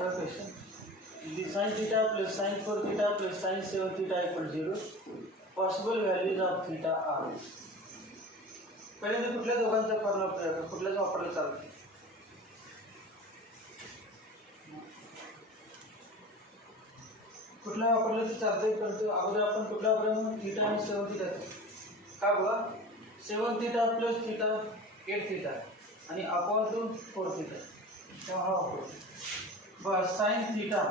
8वां question. Sin theta plus sin 4 theta plus sin 7 theta equal 0. Possible values of theta are. पहिल्यांदा कुठल्या दोघांचा फॉर्म्युला प्रयोग कुठल्याच वापरला चालतो. कुठला वापरलं तर चालतंय, परंतु अगोदर आपण कुठला वापरायचं थीटा आणि 7 थीटा. का बघा 7 थीटा प्लस थीटा 8 थीटा आणि अपॉन 2 4 थीटा. तेव्हा हा वापरतो. बस sine theta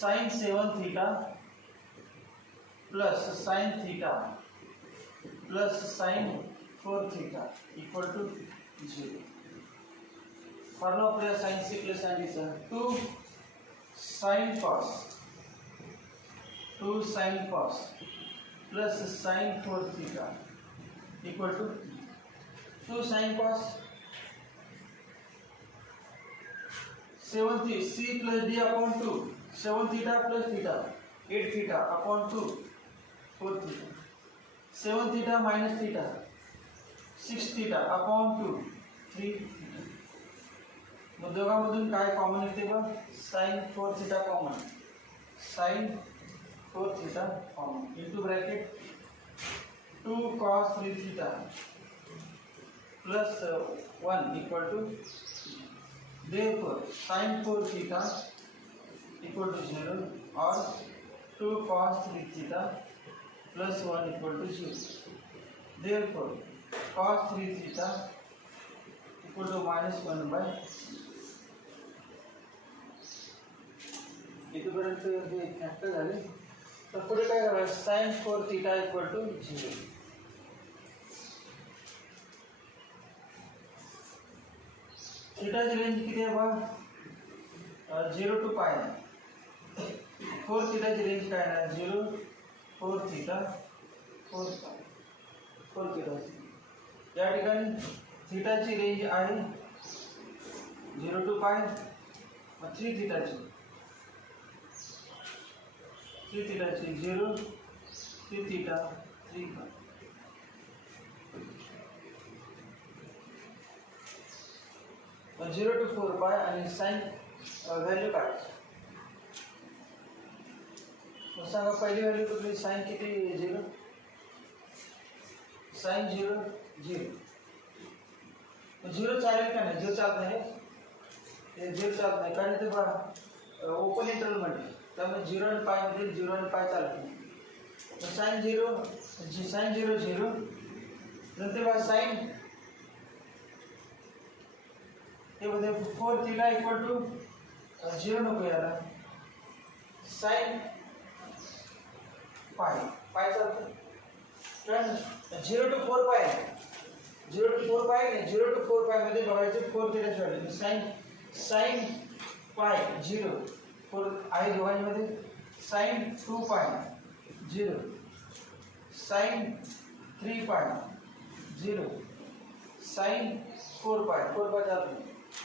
sine 7 theta plus sine theta plus sine 4 theta equal to 0. Formula आपल्या sine C plus sine D चा 2 sine cos plus sine 4 theta equal to 2 sine cos 7 c plus d upon 2 7 theta plus theta 8 theta upon 2 4 theta 7 theta minus theta 6 theta upon 2 3 theta. मग दोघांमधून काय कॉमन येते बघ sin 4 theta common sin 4 theta common into bracket 2 cos 3 theta plus 1 equal to. Therefore, sin 4 theta equal to 0 or 2 cos 3 theta plus 1 equal to 0. Therefore, cos 3 theta equal to minus 1 by. इथपर्यंत हे फॅक्टर झाले. तर पुढे काय करायचं sin 4 theta equal to 0. थीटाची रेंज किती आहे बघा 0 to पाय. 4 थीटाची रेंज काय आहे 0 4 थीटा 4 पाय 4 थीटा. या ठिकाणी थीटाची रेंज आहे 0 to पाय. 3 थीटाची 0 3 थीटा 3 पाय. मग 0 to 4 पाय आणि साइन व्हॅल्यू काढायची. मग सांगा पहिली व्हॅल्यू कुठली साइन किती 0 साइन 0 0. मग 0 चालेल का नाही 0 चालत नाही. हे 0 चालत नाही कारण ते बघा ओपन इंटरवल मध्ये त्यामुळे 0 आणि पाय मध्ये 0 आणि पाय चालत नाही. मग साइन 0 0 नंतर बघा साइन हे मध्ये 4 थीटा इक्वल टू 0 नको याला साइन पाय चालतं. 0 to 4 पाय 0 to 4 पाय नाही 0 to 4 पाय मध्ये बघायचं 4 थीटाची व्हॅल्यू साइन पाय 0 4 आहे दोघांमध्ये sine 2 pi 0 sine 3 pi 0 sine 4 pi चालतं.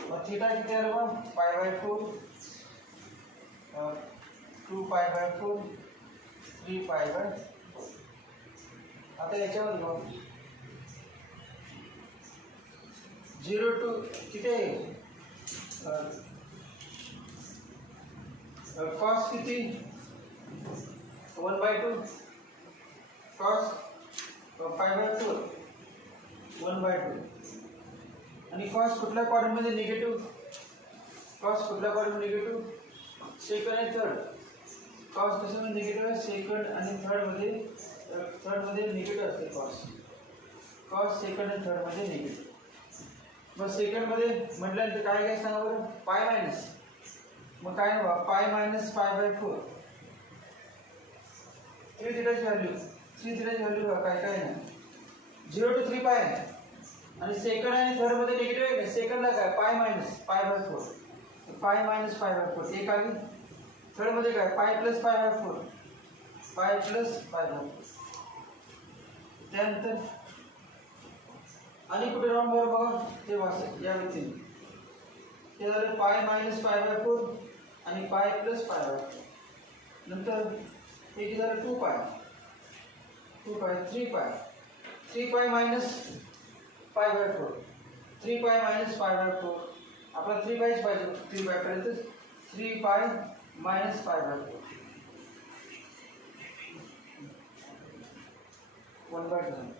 मग थीटा किती आलं मग pi by 4 2 pi by 4 3 pi by 4. आता याच्यावर मग 0 to किती आहे कॉस किती 1 by 2 कॉस पाय बाय 4 1 by 2 आणि कॉस कुठल्या क्वाड्रंट मध्ये निगेटिव्ह सेकंड आणि थर्ड. कॉस कशामध्ये निगेटिव्ह आहे सेकंड आणि थर्ड मध्ये निगेटिव्ह असते. कॉस सेकंड आणि थर्ड मध्ये निगेटिव्ह. मग सेकंड मध्ये म्हटल्यानंतर काय सांगा बरं पाय मायनस. मग काय ना पाय मायनस पाय बाय 4 3 थीटाची व्हॅल्यू काय नाही 0 to 3 पाय आणि सेकंड आणि थर्ड मध्ये निगेटिव्ह आहे. सेकंडला काय pi minus pi by 4 pi minus pi by 4 एक आली. थर्ड मध्ये काय pi plus pi by 4 pi plus pi by 4. त्यानंतर आणि कुठे राऊंड बघा ते वाचत या व्यक्तीने ते झालं पाय मायनस पाय बाय 4 आणि पाय प्लस पाय बाय 4. नंतर हे किती झालं 2 पाय 3 पाय minus pi by 4 3 pi minus pi by 4. आपला 3 पायच पाहिजे 3 पाय पर्यंत 3 पाय माइनस पाय बाय 1/2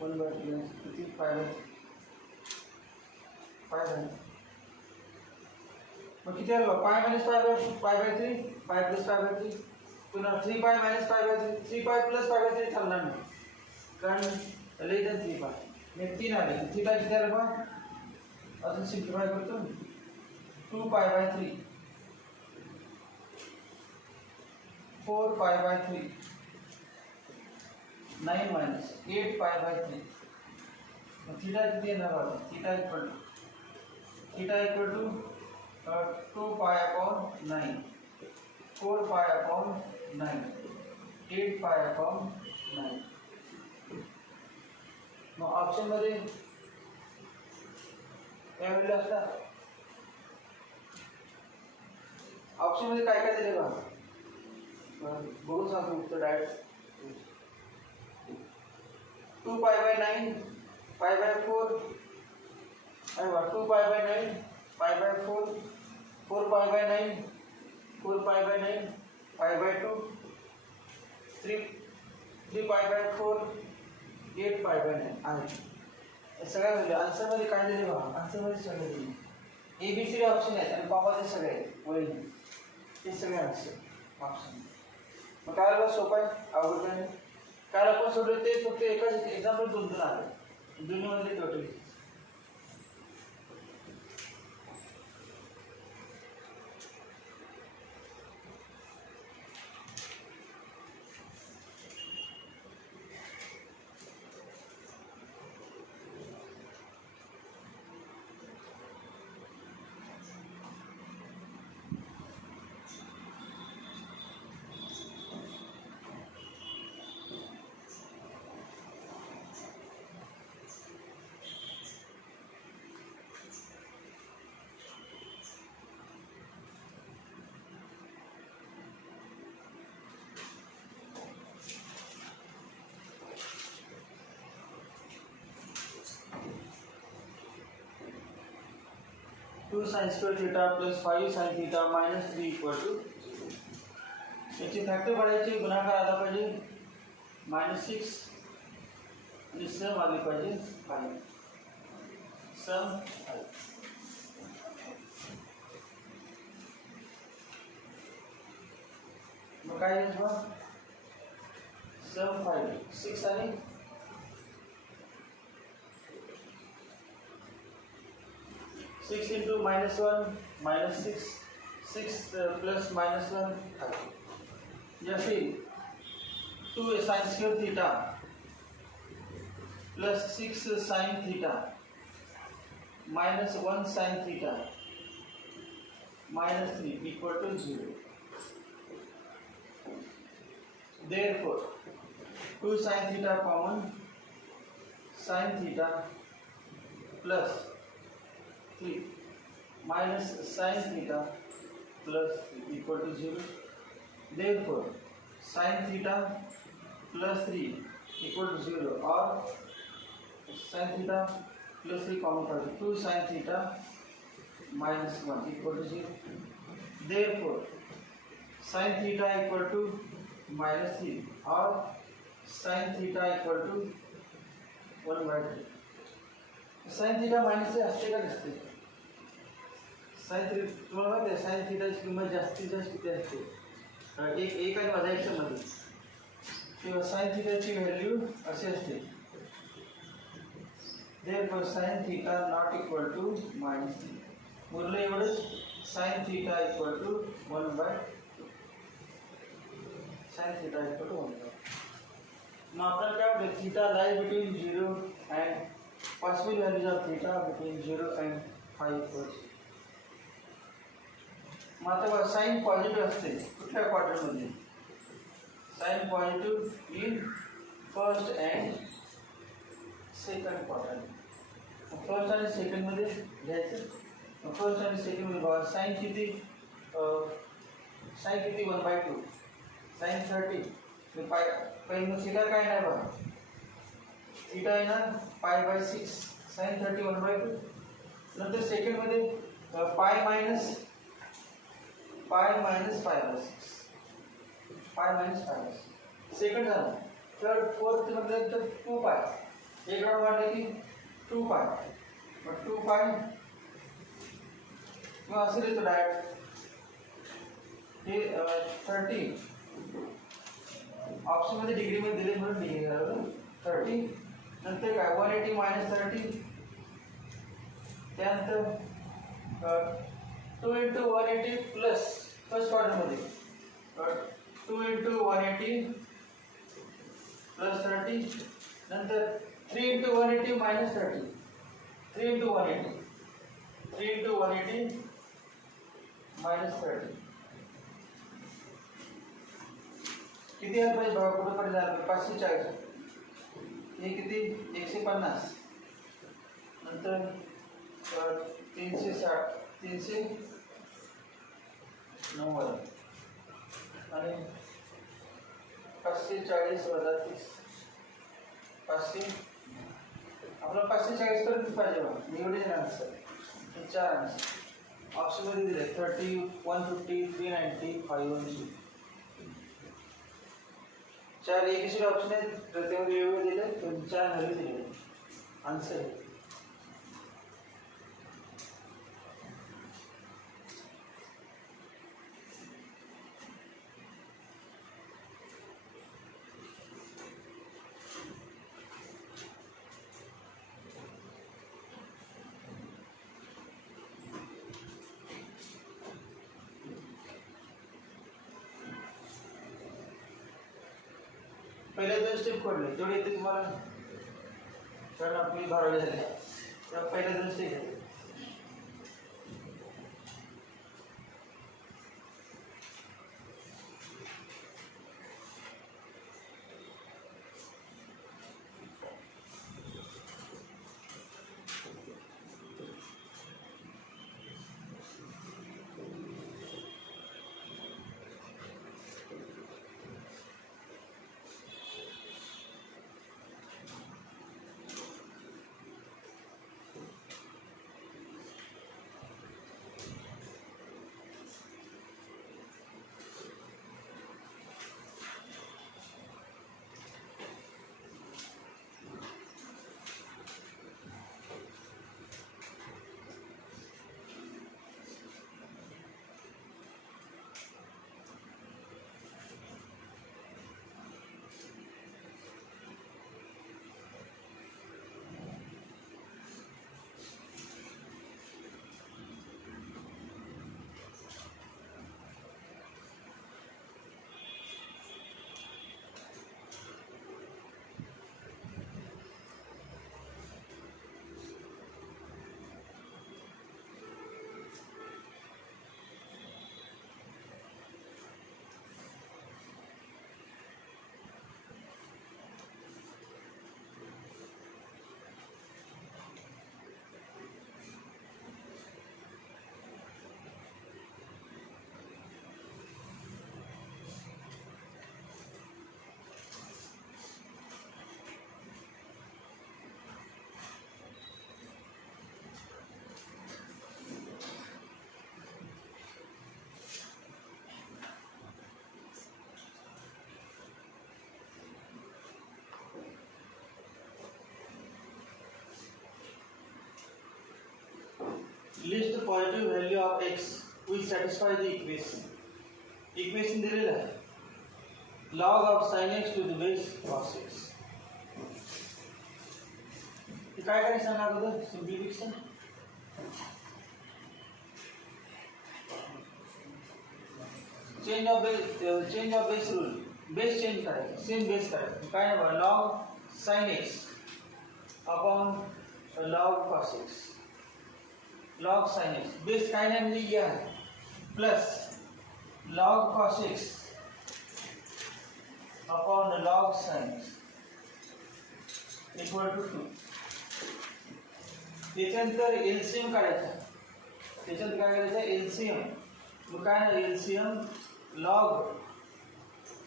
1/2 किती पाय पाय झाले मग किती आलं पाय minus pi by 3 pi plus pi by 3 पुन्हा 3 पाय minus pi by 3 3 pi plus pi by 3 चालणार नाही कारण लेस दॅन 3 पाय मग 3 आले थीटा किती आलं बा अजून सिम्प्लिफाय करतो 2 pi by 3 4 pi by 3 9 minus 8 pi by 3 मग थीटा किती येणार बघा theta equal to 2 pi upon 9 4 pi upon 9 8 pi upon 9 मग ऑप्शन मध्ये काय व्हॅल्यू असणार ऑप्शन मध्ये काय काय दिले बघा बघून सांगतो उत्तर direct 2 pi by 9 pi by 4 अरे 2 pi by 9 pi by 4 4 pi by 9 4 pi by 9 pi by 2 3 pi by 4 8 pi by 9 आहे सगळ्या व्हॅल्यू आन्सर मध्ये काय दिले बघा आन्सर मध्ये सगळे दिले ABCD ऑप्शन आहेत आणि पापाचे सगळे वळी हे सगळे आन्सर ऑप्शन मग काय बघा सोपं आहे अवघड नाही काल आपण सोडलं ते फक्त एकाच एक्झाम्पल 2 आले दोन्हीमध्ये टोटल 2 sin square theta plus 5 sin theta minus 3 equal to याची फॅक्टर काढायची गुणाकार आला पाहिजे -6 आणि सम आली पाहिजे 5 सम मग काय येईल बघ सम 5 6 आणि 6 into -1 -6 6 plus -1 जैसे 2 sin square theta plus 6 sin theta minus 1 sin theta minus 3 equal to 0. Therefore 2 sin theta common sin theta plus 3 minus sin theta plus equal to 0. Therefore sin theta plus 3 equal to 0 or sin theta plus 3 common for 2 sin theta minus 1 equal to 0. Therefore sin theta equal to minus 3 or sin theta equal to 1/3. sin theta minus असते का नसते sin theta तुम्हाला माहिती आहे sin थीटाची किंमत जास्तीत जास्त किती असते एक आणि वजा 1 मध्ये किंवा sin थीटाची व्हॅल्यू अशी असते therefore sin theta not equal to -3 उरलं एवढंच sin theta equal to 1/2 sin theta equal to 1/2 मग आपल्याला काय होतं theta lies between 0 and possible values of theta between 0 and 5 मग आता साइन पॉझिटिव्ह असते कुठल्या क्वार्टरमध्ये sine positive in first and second quarter first आणि सेकंड मध्ये घ्यायचं फर्स्ट आणि सेकंड मध्ये बघा साइन किती 1/2 साइन 30 पहिलं थीटा काय नाही बघा थीटा आहे ना π/6 sin 30 1/2 नंतर सेकंड मध्ये पाय minus pi minus pi by six, pi minus pi by six. Second झालं. थर्ड फोर्थ म्हटलं तर 2 पाय, एक राऊंड वाढले की 2 पाय, मग 2 पाय किंवा असं लिहितो डायरेक्ट हे 30 ऑप्शन मध्ये डिग्री मध्ये दिले म्हणून डिग्री झालं 30. नंतर काय 180 मायनस 30, त्यानंतर 2 इंटू 180 प्लस फर्स्ट ऑर्डर मध्ये 2 इंटू 180 प्लस 30, नंतर 3 इंटू 180 मायनस 30, 3 इंटू 180, 3 इंटू 180 मायनस 30. किती आहे पाहिजे बघा, कुठं पर्यंत जायला पाहिजे? 540. हे किती 150, नंतर 360, 390 आणि 540 वजा 30, 500. आपलं 540 पर्यंत पाहिजे बघा. एवढे जण आन्सर, हे 4 आन्सर ऑप्शन मध्ये दिले 30, 150, 390, 510. 4 एक ऑप्शन आहे, त्यामध्ये वेगवेगळे दिले, 4 नवीन दिले आन्सर. पहिले 2 स्टेप पडले जेवढे येते तुम्हाला, कारण आपली 12वी झाली तेव्हा पहिले 2 स्टेप घेतले. List the positive value of x which satisfy the equation. Equation दिलेला आहे. Log of sin x to the base cos x. हे काय करायचं सांगा अगोदर simplification. Change of base rule. Base change करायचं, सेम बेस करायचं. काय नाही बघा, log sin x upon log cos x. log sin x base काय नाही म्हणजे ये आहे plus log cos x upon log sin x equal to 2. त्याच्यानंतर एलसीएम काढायचा. त्याच्यानंतर काय करायचं एलसीएम. मग काय ना LCM log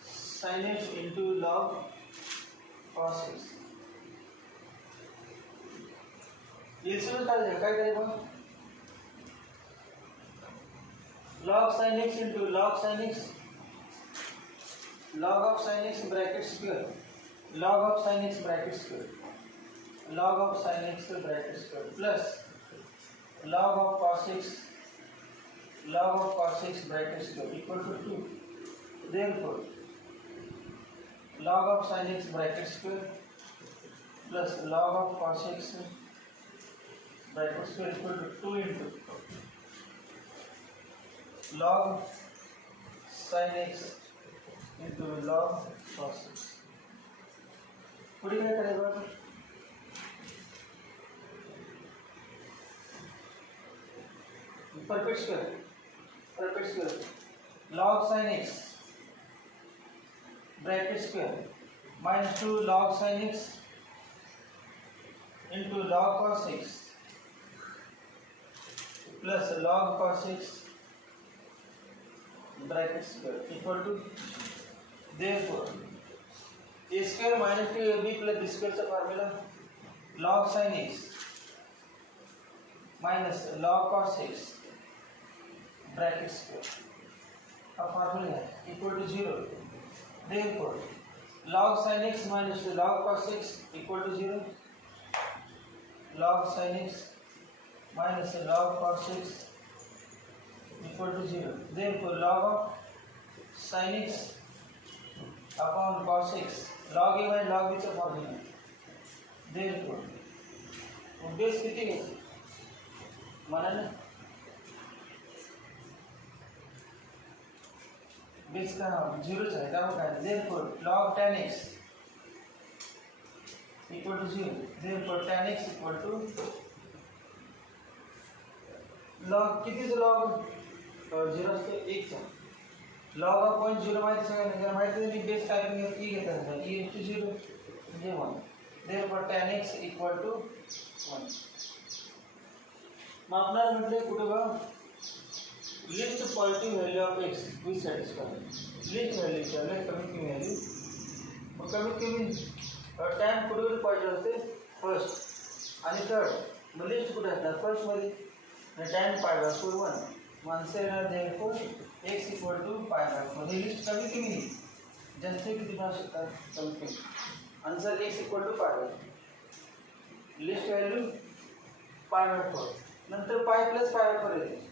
sin x into log cos x. LCM काढायचं काय करायचं log sin x into log sin x, log of sin x bracket square, log of sin x bracket square, log of sin x bracket square plus log of cos x, log of cos x bracket square equal to 2. Therefore log of sin x bracket square plus log of cos x bracket square equal to 2 into log sin x into log cos x. पुढे काय करायचं? Perfect square log sin x bracket square minus 2 log sin x into log cos x plus log cos x bracket square equal to, therefore a square minus 2ab plus b square चा formula log sin x minus log cos x bracket square का फॉर्मूला है equal to 0. Therefore log sin x minus log cos x equal to 0. Log sin x minus log cos x equal to 0. Therefore log of sin x upon cos x, log a by log b चा फॉर्मूला है. Therefore base किती घ्यायचं म्हणा ना, बेस का 0 है त्यामुळे काय, therefore log tan x equal to 0. therefore tan x equal to log कितीचं log 0 असते 1 चा log of 0 माहिती सगळ्यांना, जर माहिती नाही बेस काय e घेतात e into 0 म्हणजे 1. therefore tan x equal to 1. मग आपल्याला म्हटले कुठं बघा, list positive value of x with satisfy. List value विचारले कमीत कमी व्हॅल्यू, मग कमीत कमी टॅन कुठे पॉझिटिव्ह असते फर्स्ट आणि थर्ड, मग लिस्ट कुठे असतात फर्स्टमध्ये टॅन पाय बाय 4 1. माणसं येणार therefore x equal to pi by 4. ही लिस्ट कमीत कमी नाही, जास्त किती बनवू शकतात कमीत कमी. Answer x equal to pi by, least value pi by 4, नंतर पाय प्लस पाय बाय 4 येते,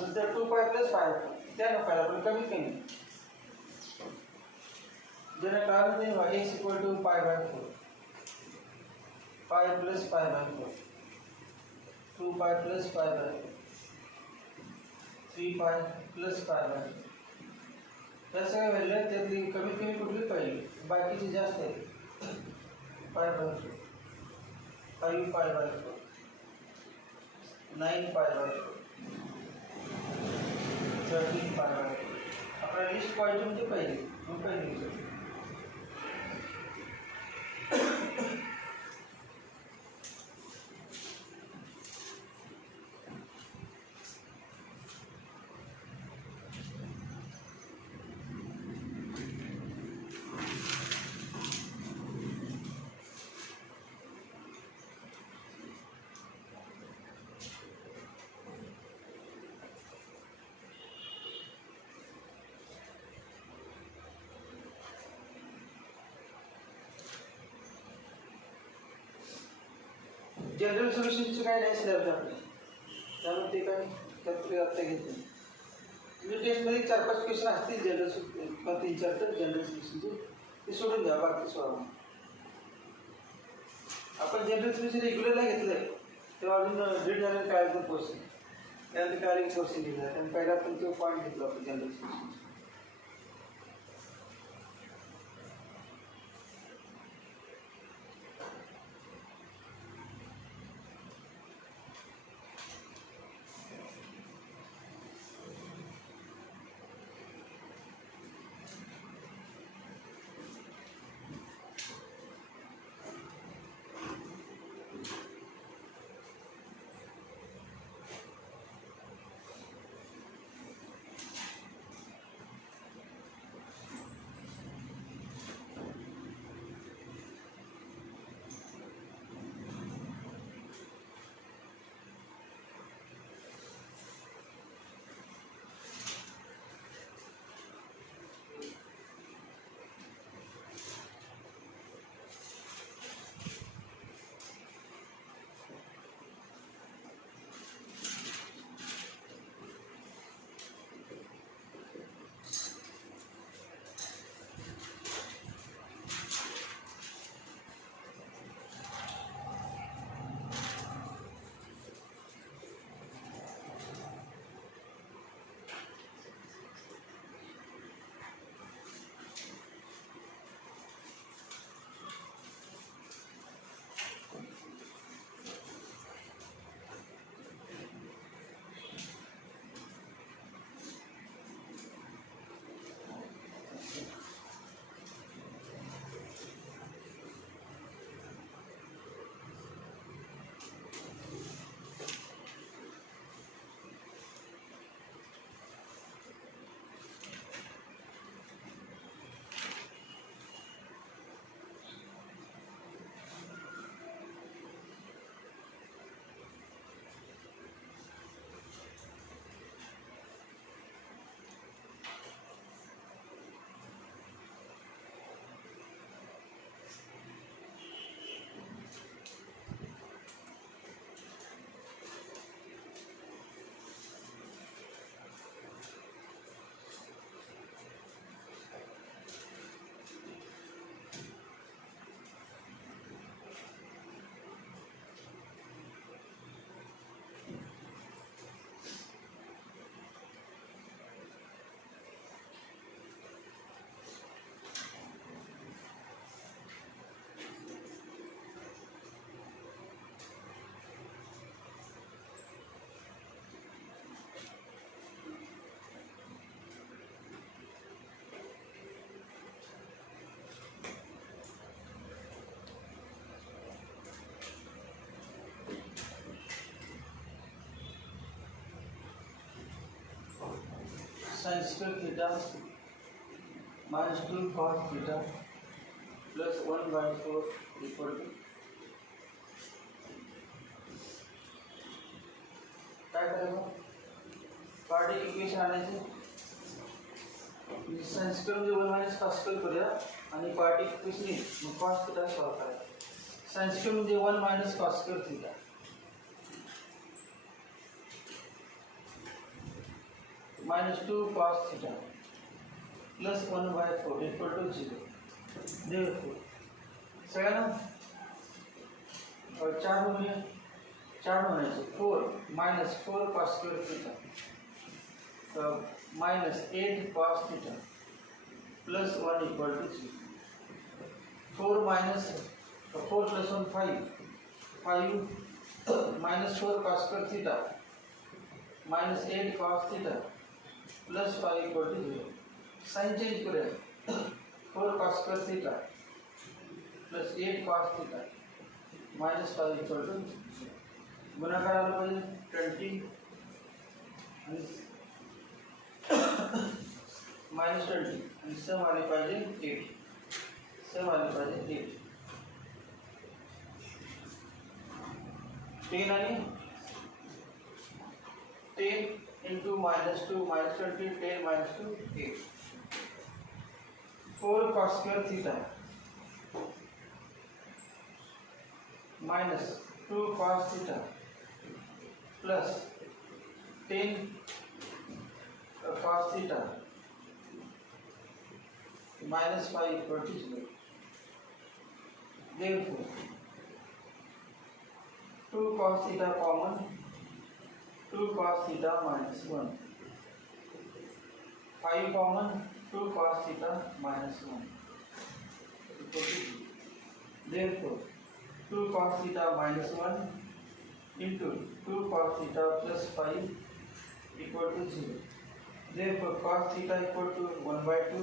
नंतर 2 पाय प्लस पाय त्या नकाला पण कमीत कमी ज्याला कारण नाही x equal to pi by 4, pi plus pi by 4, 2 pi plus pi by 4, 3 pi plus pi by 4. त्या सगळ्या व्हॅल्यू आहेत त्यातली कमीत कमी कुठली पाहिजे, बाकीची जास्त आहे. पाय by 4, 5 pi by 4, 9 pi by 4, 13 pi by 4. आपल्याला लिस्ट पॉझिटिव्ह म्हणजे पहिली मग पहिली. जनरल सोल्युशनचे काय नाही सिलेबस आपले, त्यामुळे ते काय त्यात आता घेतले. म्हणजे टेस्टमध्ये 4-5 क्वेश्चन असतील जनरल 3-4 तर जनरल सोल्युशनचे ते सोडून द्या, बाकी सोडा. आपण जनरल सोल्युशन रेग्युलरला घेतलंय तेव्हा अजून रीड झालेलं काय क्वेश्चन, त्यानंतर काय क्वेश्चन घेतला, आणि पहिला आपण तो पॉईंट घेतला आपण general solution. sin square theta minus 2 cos theta plus 1 by 4 equal to काय करायचं पार्टी इक्वेशन आणायचे sin square म्हणजे 1 minus cos square करूया आणि पार्टी इक्वेशन मग cos theta सॉल्व करायचं sin square म्हणजे 1 minus cos square theta minus 2 cos theta plus 1 by 4 equal to 0. Therefore, सगळ्यांना 4 होणे 4 minus 4 cos square theta minus 8 cos theta plus 1 equal to 0. 4 minus 4 plus 1 5 minus 4 cos square theta minus 8 cos theta plus 5 equal to 0. Sign change करें 4 cos square theta plus 8 cos theta minus 5 equal to 0. गुणाकार आला पाहिजे 20 minus 20 आणि सम आले पाहिजे 8 सम आले पाहिजे 8 10 आणि 10 into minus 2 minus 20 10 minus 2 8 4 cos square theta minus 2 cos theta plus 10 cos theta minus 5 equal to 0. Therefore 2 cos theta common 2 cos theta minus 1 5 common 2 cos theta minus 1 equal to 0. Therefore 2 cos theta minus 1 into 2 cos theta plus 5 equal to 0. Therefore cos theta equal to 1 by 2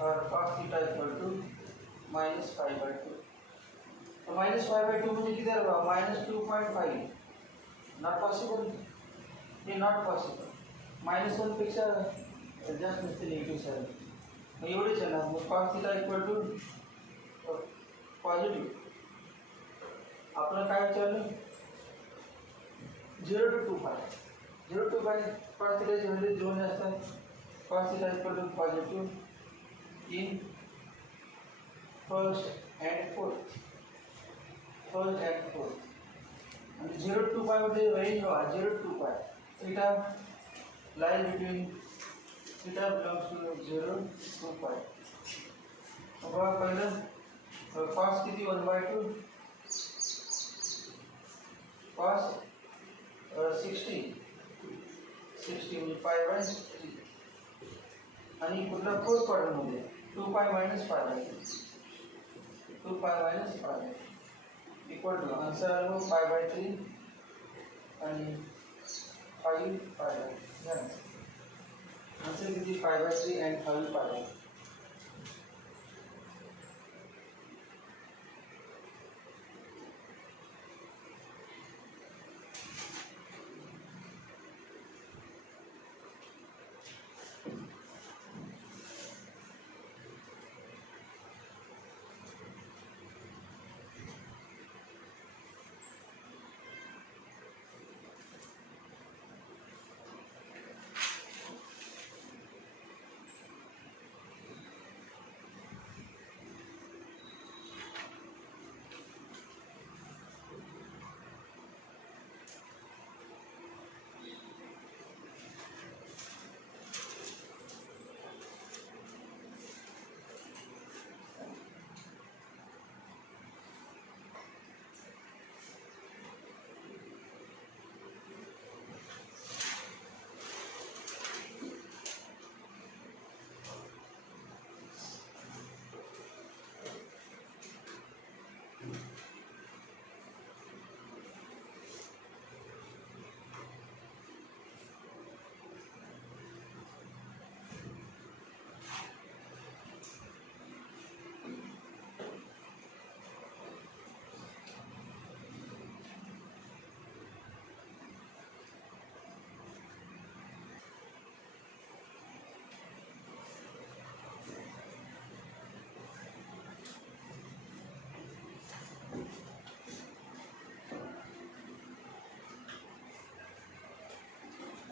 or cos theta equal to minus 5 by 2. So minus 5 by 2 मुझे किधर होगा minus 2.5. Not possible. ये not possible. minus 1 पेक्षा just नुसते negative side. मग एवढेच आहे ना मग cos theta equal to positive आपलं काय विचारलं 0 to 2 pi 0 to pi cos theta ची व्हॅल्यू 0 असतात cos theta equal to positive in first and fourth and 0 to 2 pi मध्ये range बघा 0 to 2 pi theta lies between theta belongs to 0 to 2 pi बघा पहिलं cos किती 1 by 2 cos 60 म्हणजे pi by 3 आणि कुठला फोर्थ क्वाड्रंट मध्ये 2 pi minus 5 equal to answer आलो pi by 3 आणि 5 pi आन्सर किती pi by 3 and 5 pi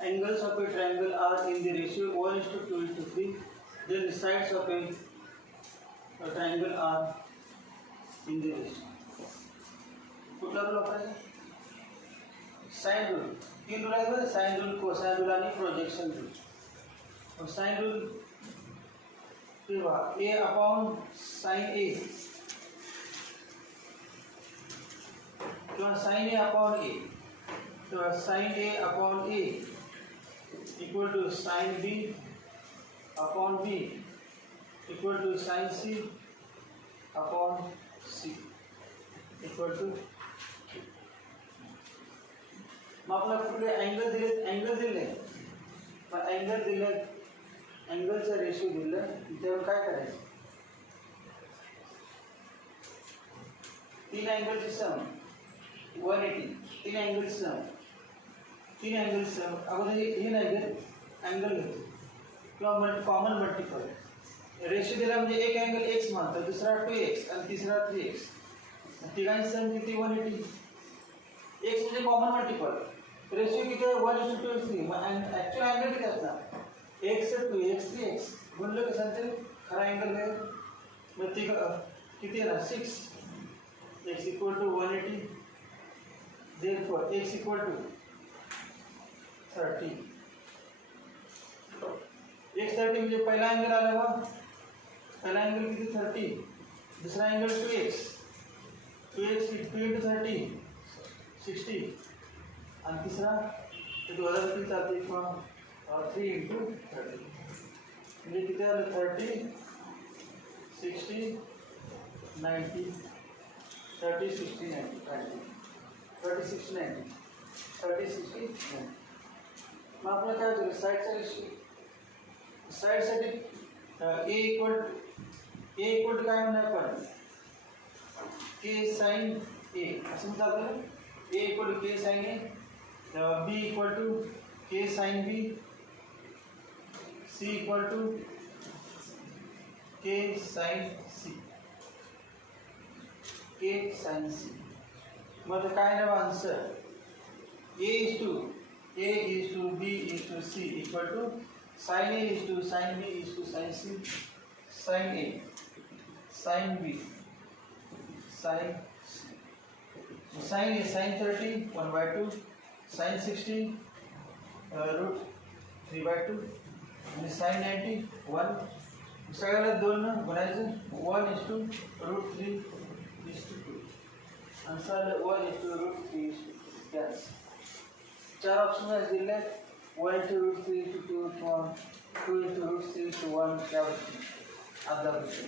angles of a triangle are in the ratio 1:2:3, then the sides of a triangle are in the ratio. कुठला rule वापरायचा? Sine rule. 3 rule आहेत बरं, sine rule, cosine rule आणि projection rule. Sine rule तेव्हा a upon sine a किंवा sine a upon a, तेव्हा sine a upon a equal to sine b upon b equal to sine c upon c equal to. मग आपल्याला कुठले अँगल दिले, मग अँगल दिले, अँगलचा रेशो दिलं, त्यावर काय करायचं? 3 अँगलची सम 180, 3 अँगलची सम, 3 अँगलची सम. आपण हे नाही घेत, अँगल घेतो किंवा कॉमन मल्टिपल. रेशो दिला म्हणजे एक अँगल एक्स मानतो, दुसरा 2x आणि तिसरा 3x. तिघांची सम किती? 180. एक्स म्हणजे कॉमन मल्टिपल. रेशियो किती आहे? 1:2:3. मग ॲक्च्युअल अँगल किती असणार? x 2x 3x म्हणलं कसं ते खरा अँगल आहे. मग ती किती आहे ना? 6. x equal to 180. therefore x equal to 30. x 30 म्हणजे पहिला अँगल आला बघ. पहिला अँगल किती? 30. दुसरा अँगल 2x 2 into 30 60 आणि तिसरा 2003 चालते किंवा 3 into 30 म्हणजे किती आलं? 30 60 90 30 60 90 30 60 90 30 60 90. मग आपल्याला काय होतं? साईडचा रेशियो, साईडसाठी ए इक्वल टू काय म्हणणार आपण? के साइन ए असं म्हणतात आपल्याला. A equal to k sine A, B equal to k sine B, C equal to k sine C, k sine C. मग काय ना answer? A is to B is to C equal to sine A is to sine B is to sine C, sine A sine B sine is sin 30 1/2, sin 60 root 3/2 आणि sin 90 1. सगळ्याला 2 न गुणायचं. 1:√3:2 आन्सर 1:√3:2. कॅन्स 4 ऑप्शन दिले. 1:√3:2 किंवा 2:√3:1 त्यावर आधार होतो.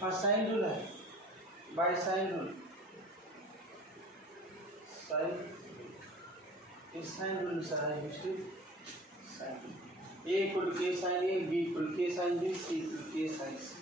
हा साइन रूल है. बाय साइन रूल, साइन इस साइन रूल नुसार आहे गोष्टी sign. A equal to K sin A, B equal to K sin B, C equal to K sin C.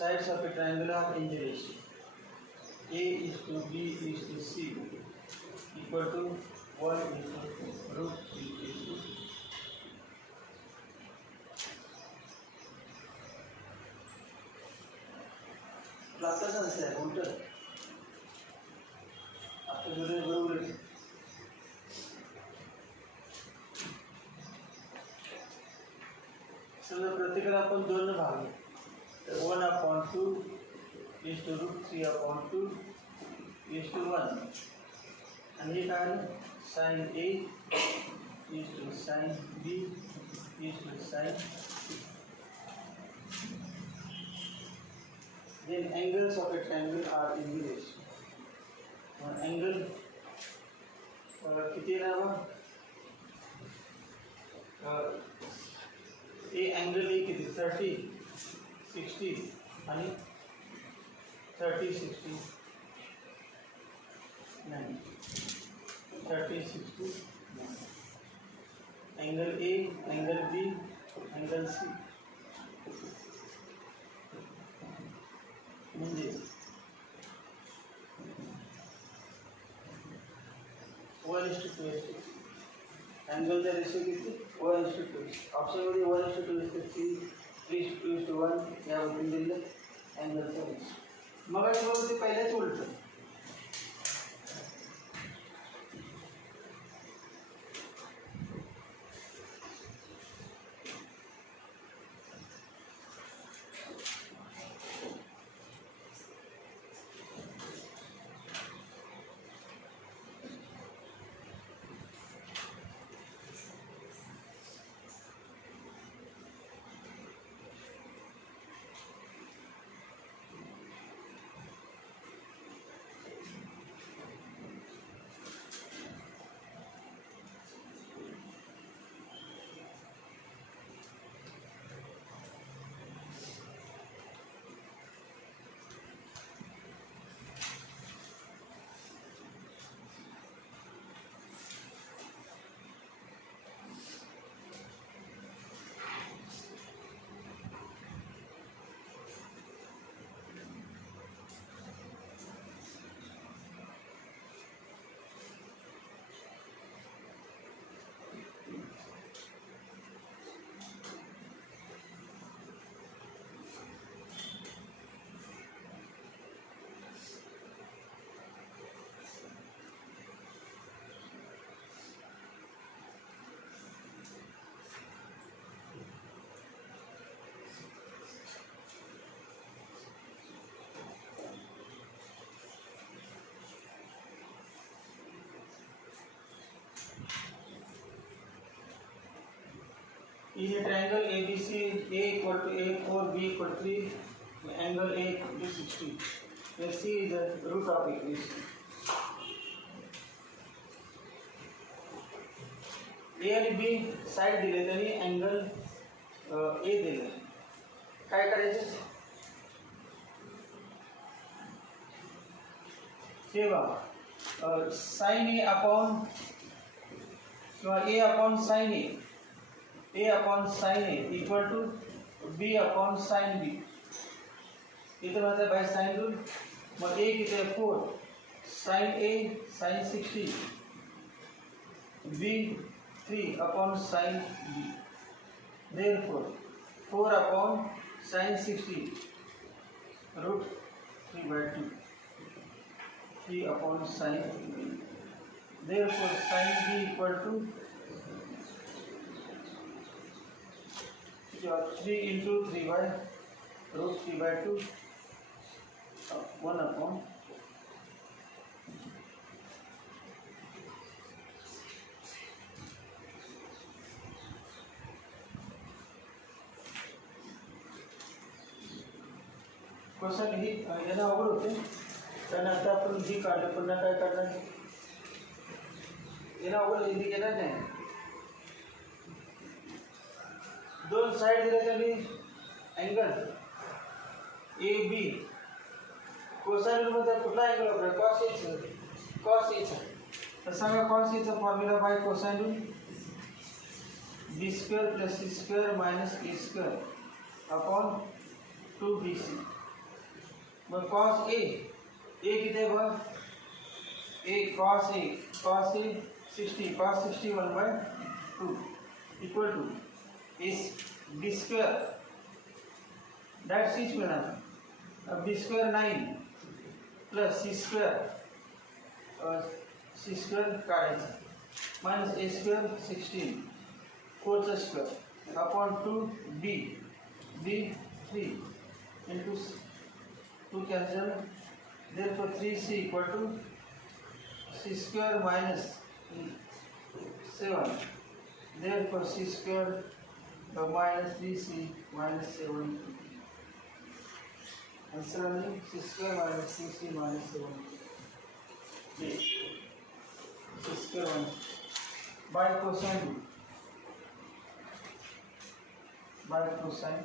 Sides of a triangle are in relation. A is to B is to C equal to 1 equal to root 3 is to लागतं का नसेल उलट आपल्या जोडे बरोबर आहे समजा प्रत्येकाला आपण 2 ने भागले तर 1/2 is to root 3/2 is to 1 आणि हे काय sin A is to sin B is to sin C. Then angles of a triangle are in relation. Angle किती आहे ना A angle A किती 30 60 आणि 30 60 नाही 30 60 angle A angle B angle C म्हणजे 1:2 अँगलचा रेशो किती 1:2 ऑप्शनमध्ये 1:2 3:1 यावरून दिलं अँगलचा रेशो मग आणि बघू ते पहिल्याच उलट In a triangle ABC, A equal to A4, B equal to 3, angle A equal to 60. Let's see the root of equation. A आणि B साइड दिले तरी अँगल A दिले काय करायचं हे बघा sin A अपॉन किंवा A upon sin A A upon sin A equal to B upon sin B. इधर आता है by sin rule. मग A किती आहे 4 sin A sin 60 B 3 upon sin B. Therefore 4 upon sin 60 root 3/2 3 upon sin B. Therefore sin B equal to 3 into 3 by root 3/2 1 upon question ही यानं अवघड होते. त्यानंतर आपण ही काढलं, पुन्हा काय करणार, यानं अवघड हिंदी घेणार नाही. दोन साइड दिले त्यांनी अँगल ए बी. कोसाइन मध्ये कुठला अँगल वापरायचा, कॉस एच. कॉस एच तर सांगा, कॉस एचा formula by cosine B square plus C square minus A square upon 2bc. मग कॉस ए किती आहे बघ, A cos A 60, cos 60 1/2 equal to is B square direct सीच मिळणार. B square 9 plus C square काढायचं minus A square 16 4चा square upon 2b 3 into 2 cancel. therefore 3c equal to c square minus 7. therefore c square minus 3c minus 7. answer only c square minus 3c minus 7. c square minus by cosine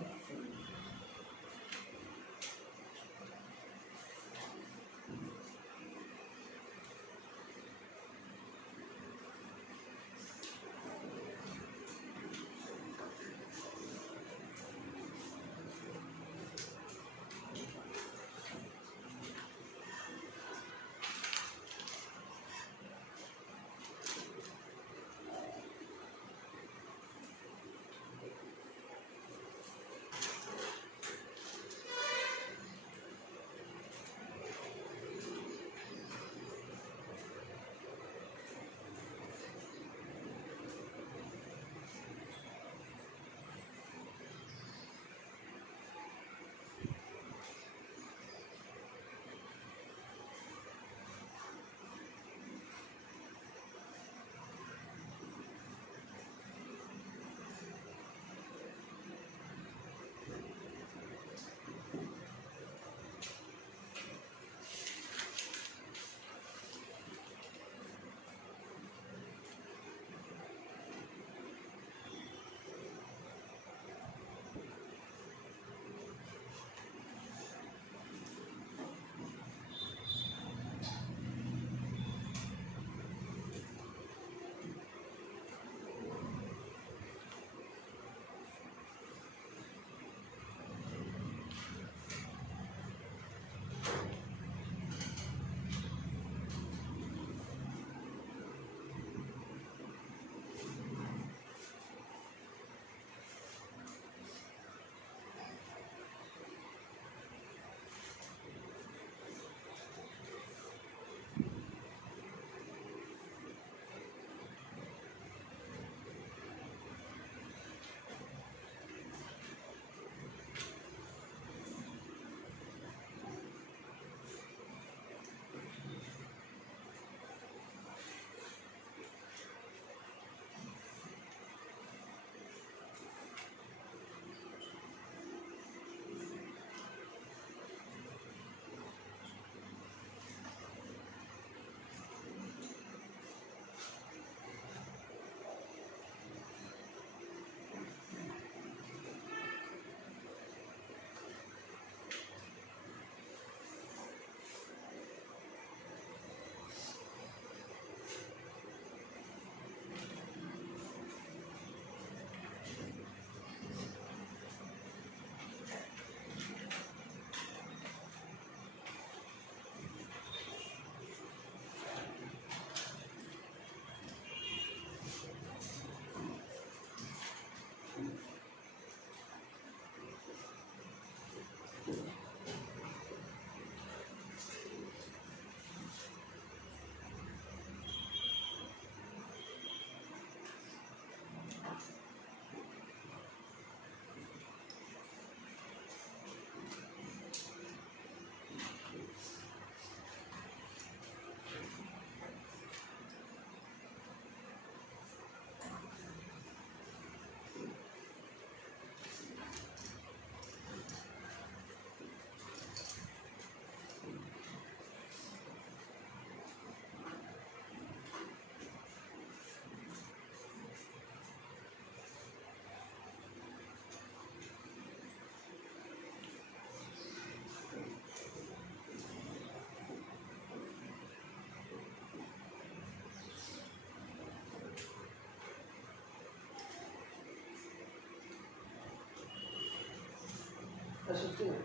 सुट्टी है.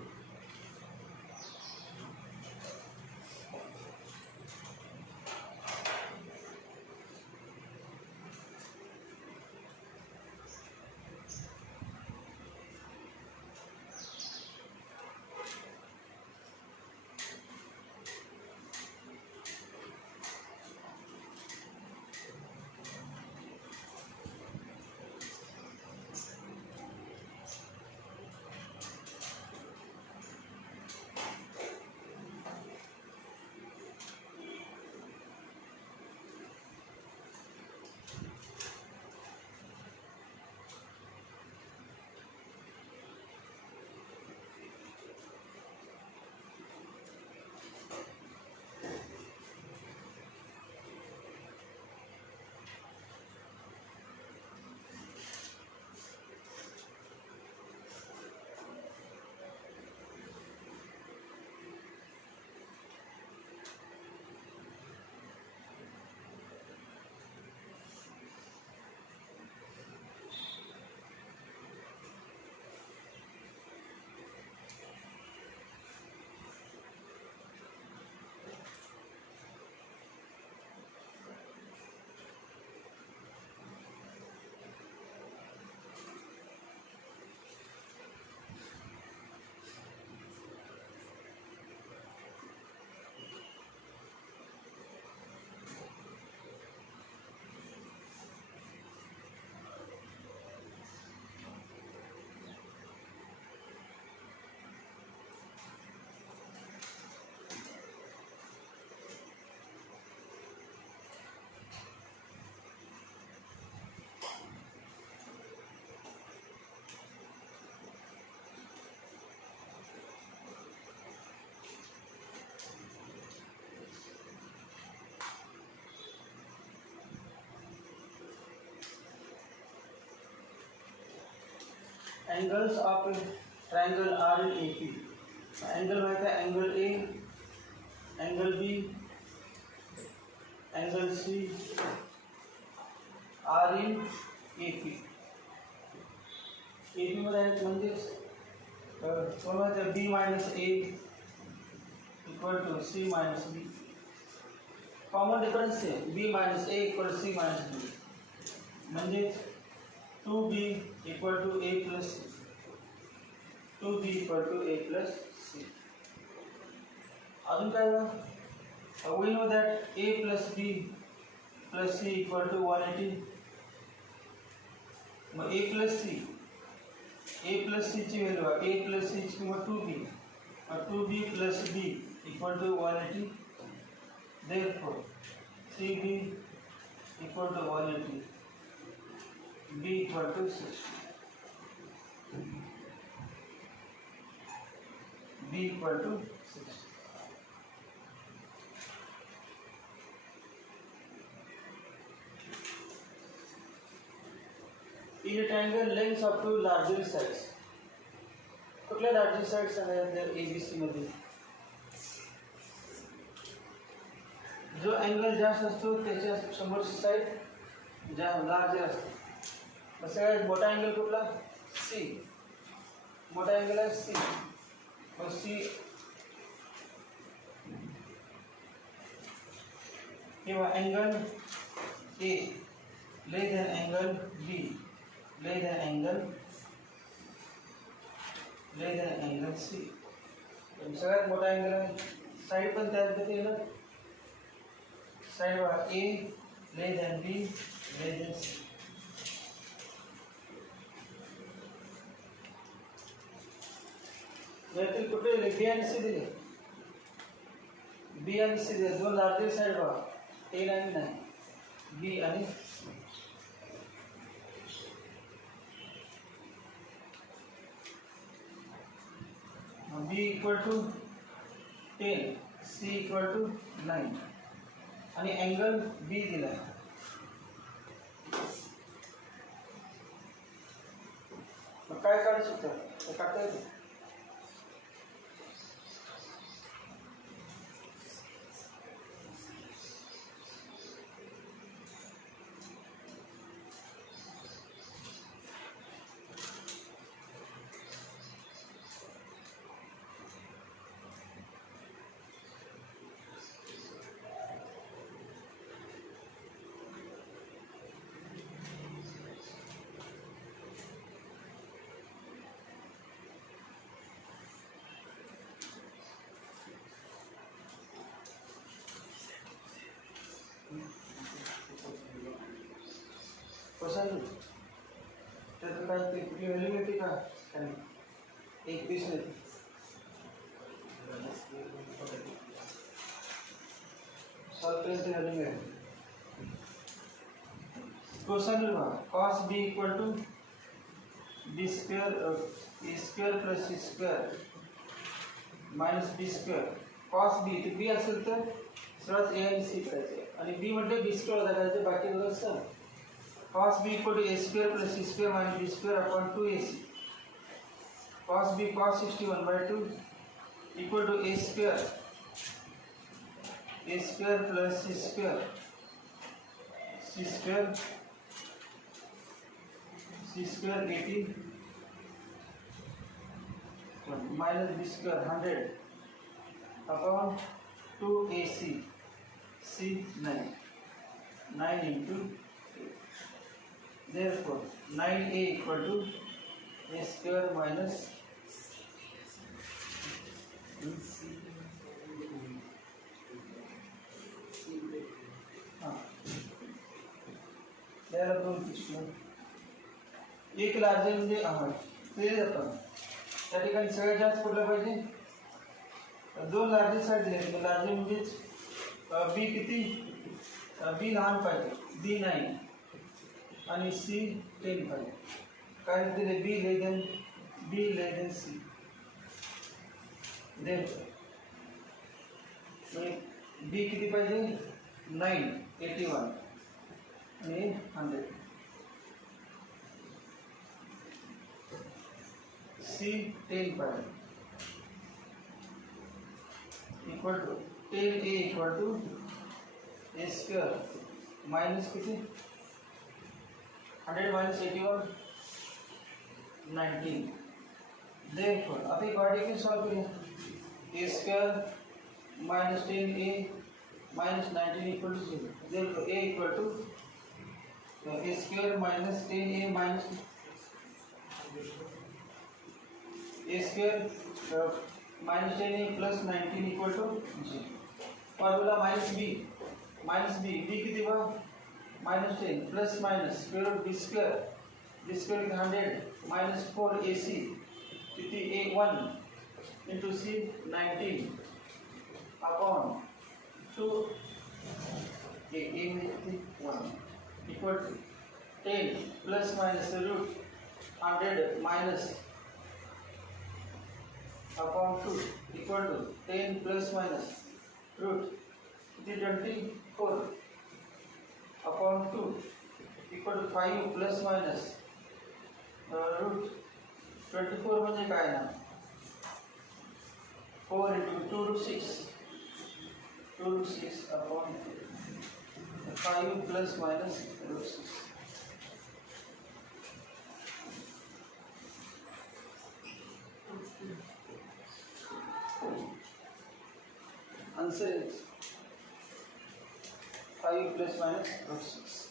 Angles of triangle are in AP. Angle माहिती आहे, angle A, angle B, angle C are in AP. AP मध्ये आहेत म्हणजेच कोणाचं B minus A equal to C minus B. Common difference आहे, B minus A equal C minus B म्हणजेच 2b equal to a plus c. 2b equal to a plus c. अजून काय बघा, we know that a plus b plus c equal to 180. Mug a plus c ची व्हॅल्यू आहे, a plus c ची किंमत 2b, मग 2b plus b equal to 180. Therefore 3b equal to 180. B equal to 60. B equal to 60. In a triangle, lengths up to larger sides. कुठल्या larger sides आहेत त्या ABC मध्ये? जो अँगल जास्त असतो त्याच्या समोरची साइड लार्जर असते. सगळ्यात मोठा अँगल कुठला? सी. मोठा अँगल आहे सी. मग सी किंवा angle A less than angle B less than angle C. सगळ्यात मोठा अँगल आहे, साईड पण त्याच गतीनं साईड बघा, A less than B less than C. यातील कुठे दिले? बी आणि सी दिले. बी आणि सी दिले, दोन लार्जर साइड बघा, ए आणि नाही, बी आणि B equal to 10, C equal to 9 आणि अँगल बी दिला. काय काढू शकतो? काढता येते. कोसाइन रूट त्याचं काय ते कुठली व्हॅल्यू मिळते का आणि एक पीस मिळते सॉल्व केलं तर व्हॅल्यू मिळेल cosine root cos b equal to b square a square plus c square minus b square cos b ते b असेल तर सरळ a आणि c करायचे आणि b म्हणजे b स्क्वेअर दाखवायचे बाकी बघा sir cos b equal to a square plus c square minus b square upon 2ac cos b cos 61/2 equal to a square plus c square c square 18 minus b square 100 upon 2ac c 9 into 8. Therefore 9a equal to a square minus त्याला दोन पिशव्या एक लार्ज म्हणजे ते आपण त्या ठिकाणी सगळ्यात जास्त कुठलं पाहिजे दोन लार्जेस्ट साईड दिले लार्जे म्हणजेच बी किती बी लहान पाहिजे बी 9 आणि सी 10 पाहिजे काय दिले B less C than B किती पाहिजे 9 81 आणि 100 C 10 पाहिजे equal to 10a equal to a square minus किती 100 मायनस 81 19 therefore अब एक क्वाड्रेटिक सॉल्व करें a square minus 10a minus 19 equal to 0 therefore a equal to a square minus 10a minus a square minus 10a plus 19 equal to 0. Formula minus b b किती बा minus 10 plus minus square root b square is 100 minus 4ac किती a1 into c 19 upon 2 a में 1 equal to 10 plus minus root 100 minus upon 2 equal to 10 plus minus root 24 upon 2 equal to 5 plus minus root 24 म्हणजे काय ना 4 into 2 root 6 upon 5 plus minus root 6 answer is 5 plus minus root 6.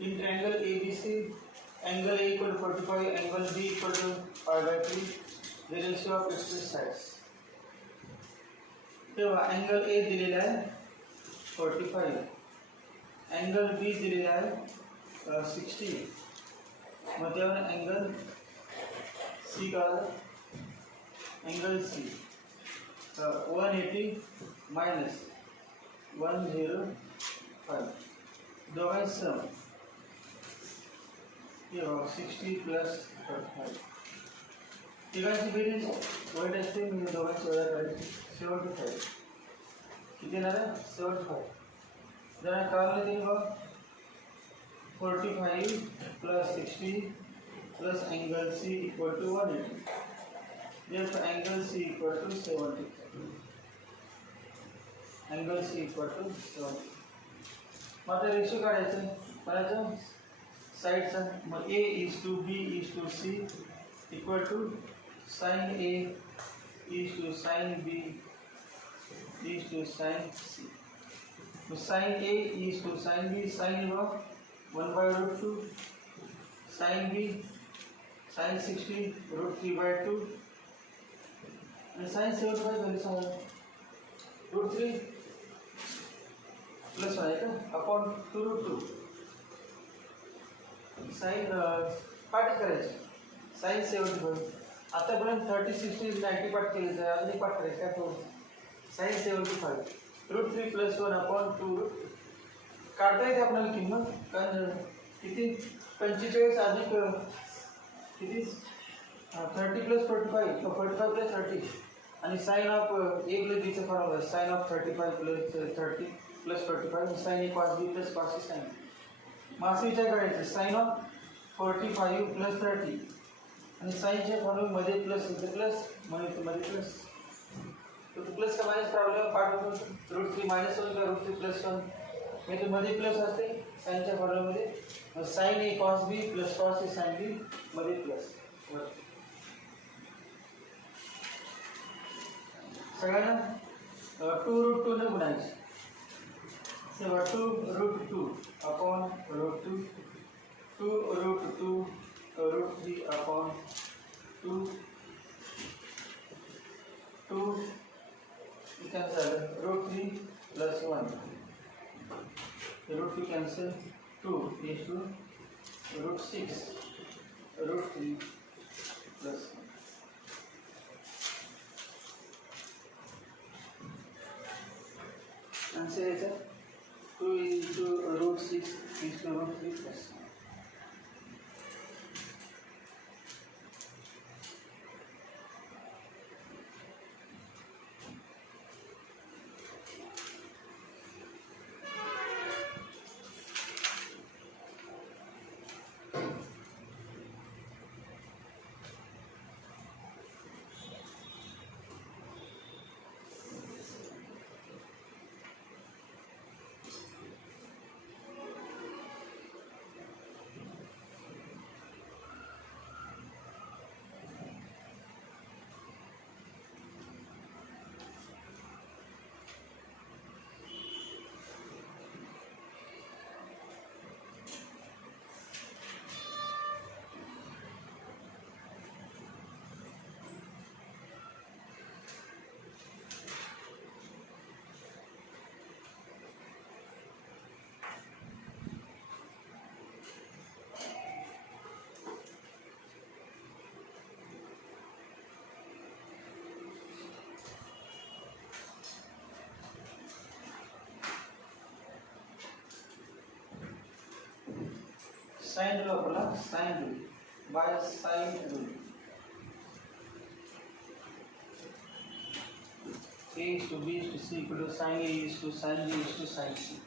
In triangle ABC, angle A equal to 45, angle B equal to pi by 3, the ratio of its sides. तेव्हा angle A दिलेला आहे 45, angle B दिलेला आहे 60, मग तेव्हा angle C काढा, angle C 180 minus 105, दोघांची सम 60 प्लस 45, तिघांची berries white असते, मी दोघांची वजा करायची 75, किती येणार आहे 75. जरा काढलं तरी बघ 45 plus 60 plus angle C equal to 180, therefore angle C equal to 75, angle C equal to 70. मग आता रेशो काढायचं करायचं साइडचा, मग A is to B is to C equal to sin A is to sin B is to sin C. So sin A is to sin B, sin 1 by root 2, sin B sin 60 root 3 by 2, and sin 75 very small root 3 plus 1 है upon 2 root 2. साइन पाठ करायचे साइन 75, आतापर्यंत 30 60 90 पाठ केले तर अजून पाठ करायचे काय करू साइन 75 रूट 3 प्लस 1 अपॉन 2 काढता येते आपल्याला किंमत, कारण किती 45 अधिक किती 30 प्लस 45 45 प्लस 30, आणि साइन ऑफ ए प्लस बीचा formula sine of 35 plus 30 plus 45 sine A cos B plus cos sine. मासे विचार करायचं साइन ऑफ 45 प्लस 30 आणि साइनच्या फॉर्म्युलामध्ये प्लस होते प्लस मध्ये प्लस, तो प्लस का मायनस प्रॉब्लेम पाठ होतो रूट 3 मायनस 1 का रूट 3 प्लस 1, म्हणजे मध्ये प्लस असते साइनच्या फॉर्म्युलामध्ये, sine A cos B plus cos A sine B मध्ये प्लस. सगळ्यांना 2 रूट 2 ने गुणायचे, तेव्हा 2 root 2 upon root 2, 2 root 2 root 3 upon 2, 2 cancel root 3 plus 1, root 2 cancel 2 is to root 6 root 3 plus 1. Answer है 2 into root 6 is to root 3 plus 1. Sine rule अपना sine rule by sine rule A is to B is to C equal to sin A is to sin B is to sin C.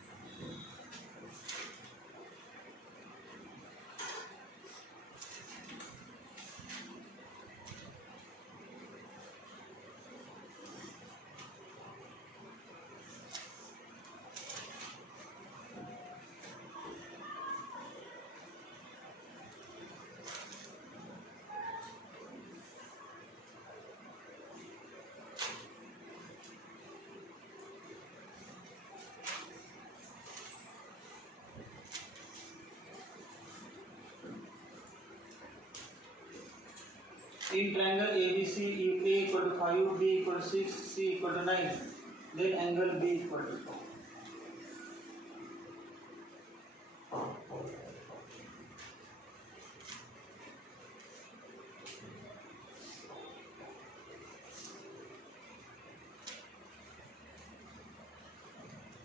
In triangle ABC, if A equal to 5, B equal to 6, C equal to 9, then angle B equal to 4.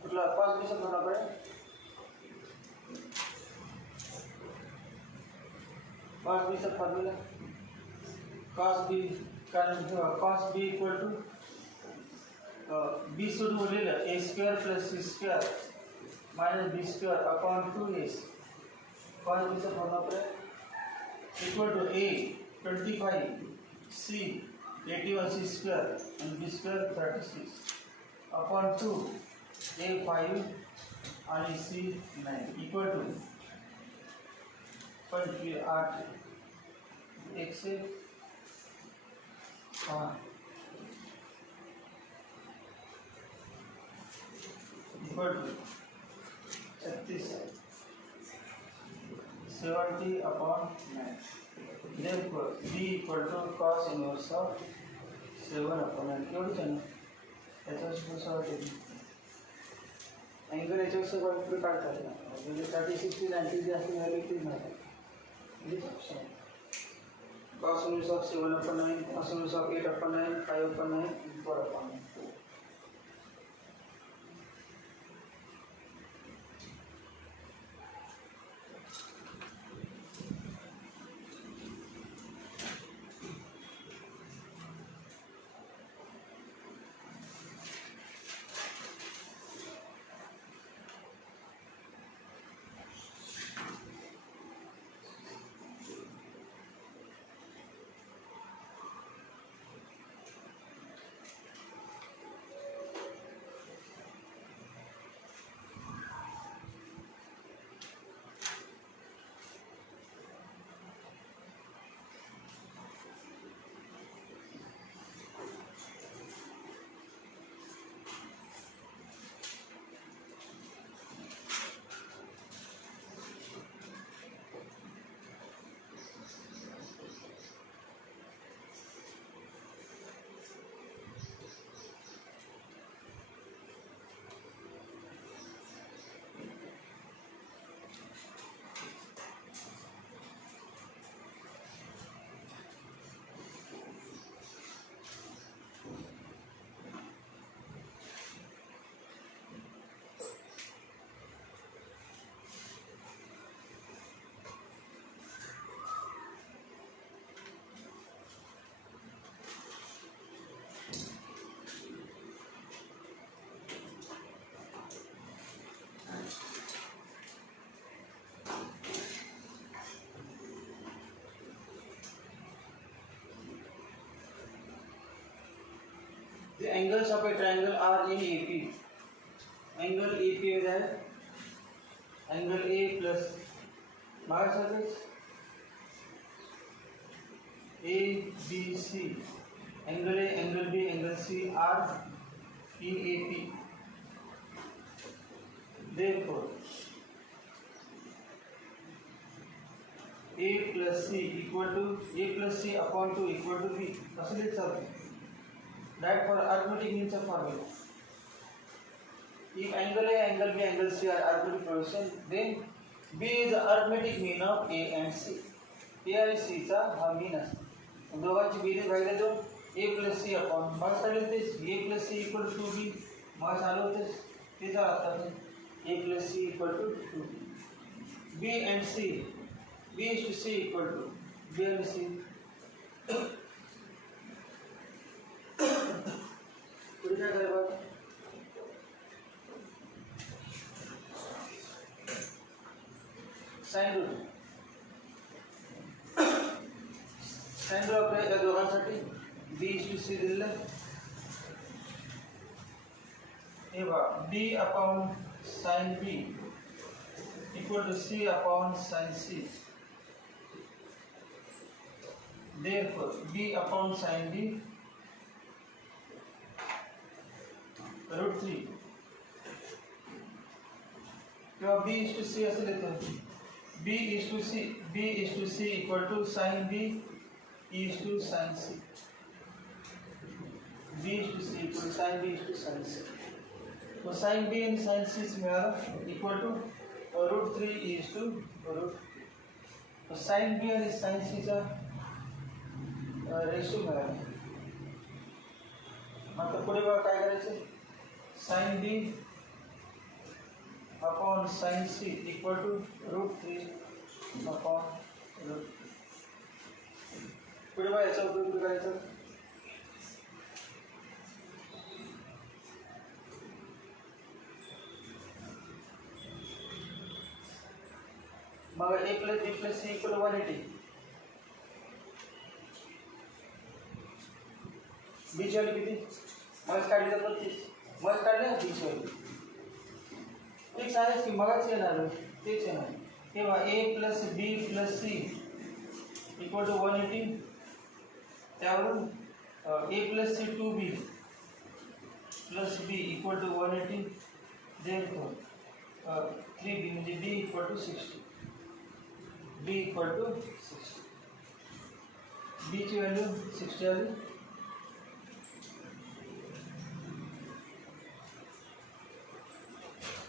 मतलब पास भी सब करना पड़े, पास भी सब formula cos b cos b equal to b शुरू हो लेगा a square plus c square minus b square upon 2a cos b से फार्मूला पड़े equal to a 25 c 81 c square and b square 36 upon 2 a 5 and c 9 equal to 8 एक से हाँ equal to 36 70 अपॉन 9 देखो b equal to cos inverse of 7 upon 9 केवढं चाहिए याचा सुद्धा एंगल याच्या से कॉन्फ्लिक्ट काढता येईल म्हणजे 36 ची 90 जी असते व्हॅल्यू ती नाही म्हणजे cos inverse of 7 upon 9, cos inverse of 8 upon 9, 5 upon 9, and 4 upon 9. The angles of a triangle are in AP. Angle AP is angle A plus my surface A, B, C. Angle A, angle B, angle C are in AP. Therefore, A plus C equal to A plus C upon 2 equal to B. Asli sir. That for arithmetic means a formula. If angle A, angle B, angle C are arithmetic proportion, then B is the arithmetic mean of A and C. A and C चा हा mean असतो. दोघांची बेरीज भागले तो A plus C upon मग चालेल तेच A plus C equal to 2B मग चालू तेच तेचा अर्थ A plus C equal to 2B. B and C B is to C equal to B and C. पुढे काय करायचं साइन रूल आपल्या या दोघांसाठी B is to C दिलेलं हे बघा B upon sin B equal to C upon sin C. Therefore, B upon sin B root 3. क्या B is to C ऐसे लेते हैं B is to C equal to sin B E is to sin C. B is to C equal to sin B is to sin C. So sin B and sin C is equal to root 3 E is to root 3. So sin B and sin C चा रेशो मिळाला. आता पुढे बघा काय करायचं. sin B upon sin C equal to root 3 upon root 3. पुढे बघा याचा उपयोग करायचा. मग a plus b plus c equal to 180. b ची व्हॅल्यू किती? मग काढली तर 35. मग काढले b ची व्हॅल्यू फिक्स आहे की मगच येणार तेच येणार. तेव्हा a plus b plus c equal to 180. त्यावरून a plus c 2b plus b equal to 180. therefore 3b म्हणजे b equal to 60. b equal to 60. b ची व्हॅल्यू 60 आली.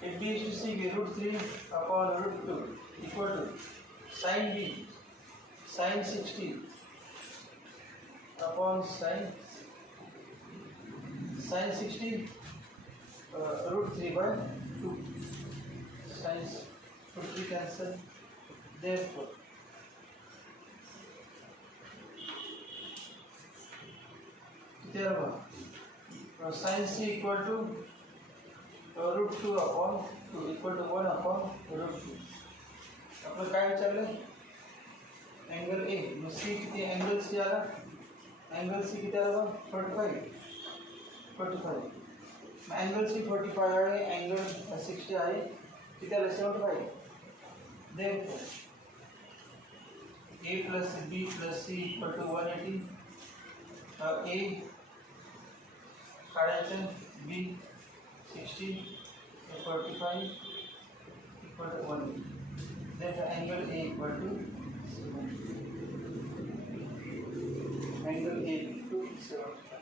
if b is to c be root 3 upon root 2 equal to sin b sin 60 upon sin 60 root 3 by 2 sin root 3 cancel. Therefore sin c equal to root 2 upon 2 equal to 1 upon root 2. आपलं काय विचारलं? Angle A. मग सी किती? Angle C आला. Angle C किती आला? 45. Angle C 45 आहे. एंगल 60 आहे. किती आलं? 75. Therefore a plus b plus c equal to 180. a काढायचं, b 60 45 equal to 180. Therefore angle a equal to 70. Angle a equal to 75.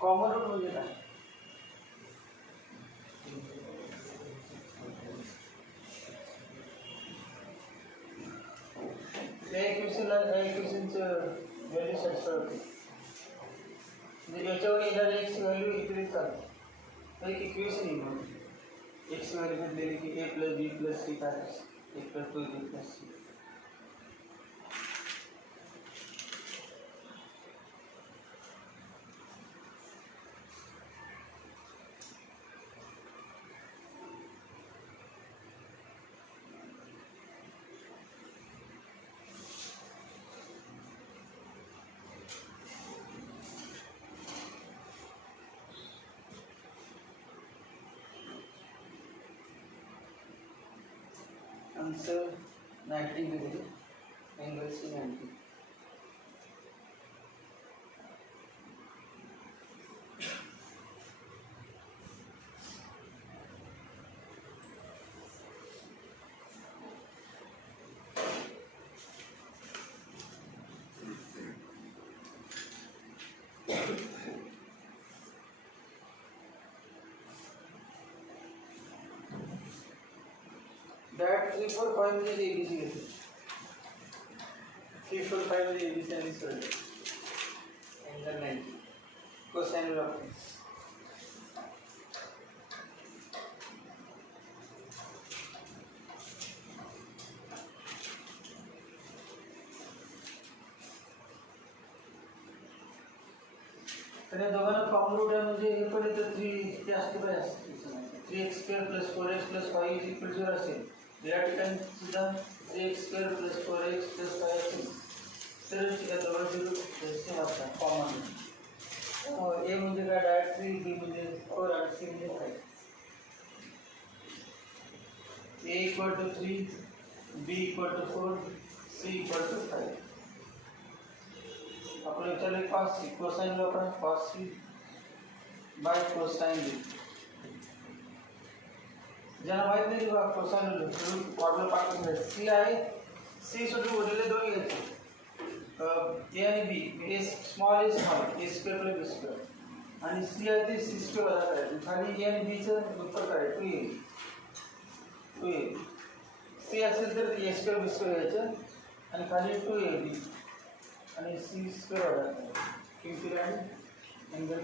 Common root म्हणजे काय? इक्वेशनचं व्हॅल्यू सॅटिस्फाय होते. म्हणजे याच्यावर येणारी एक्स व्हॅल्यू इकडे चालते. एक इक्वेशन येईल एक्स व्हॅल्यू घेतलेली की a plus b plus c काय a plus 2b plus c. Answer 90 degree. Angle C 90. That 3, 4, 5 मध्ये ABC घेतो. 3, 4, 5 मध्ये ABC आणि सरळ एंगल 90 कोसाइन ऑफ तर या दोघांना कॉमन रूट आहे म्हणजे हे पण इथं 3 ते असते पाहिजे 3x² + 4x + 5 = 0 असेल या ठिकाणी सुद्धा 3x² + 4x + 5 असेल तर या दोघांचे रूट सेम असतात कॉमन. ए म्हणजे काय डायरेक्ट 3, बी म्हणजे 4 आणि सी म्हणजे 5. A = 3, B = 4, C = 5. आपण विचारले cos C कोसाइन लो आपण cos C by cosine B. ज्यांना माहित नाही की कोसाइन लो फॉर्म्युला पाठवून C आहे C सोबत उरलेले दोन घ्यायचे A आणि B A small A small A square plus B square आणि C आहे ते C स्क्वेअर वजा करायचं खाली A आणि B चं उत्तर करायचं 2A C असेल तर A स्क्वेअर B स्क्वेअर घ्यायचं आणि खाली 2AB आणि C स्क्वेअर वजा करायचं किंमती आणि अँगल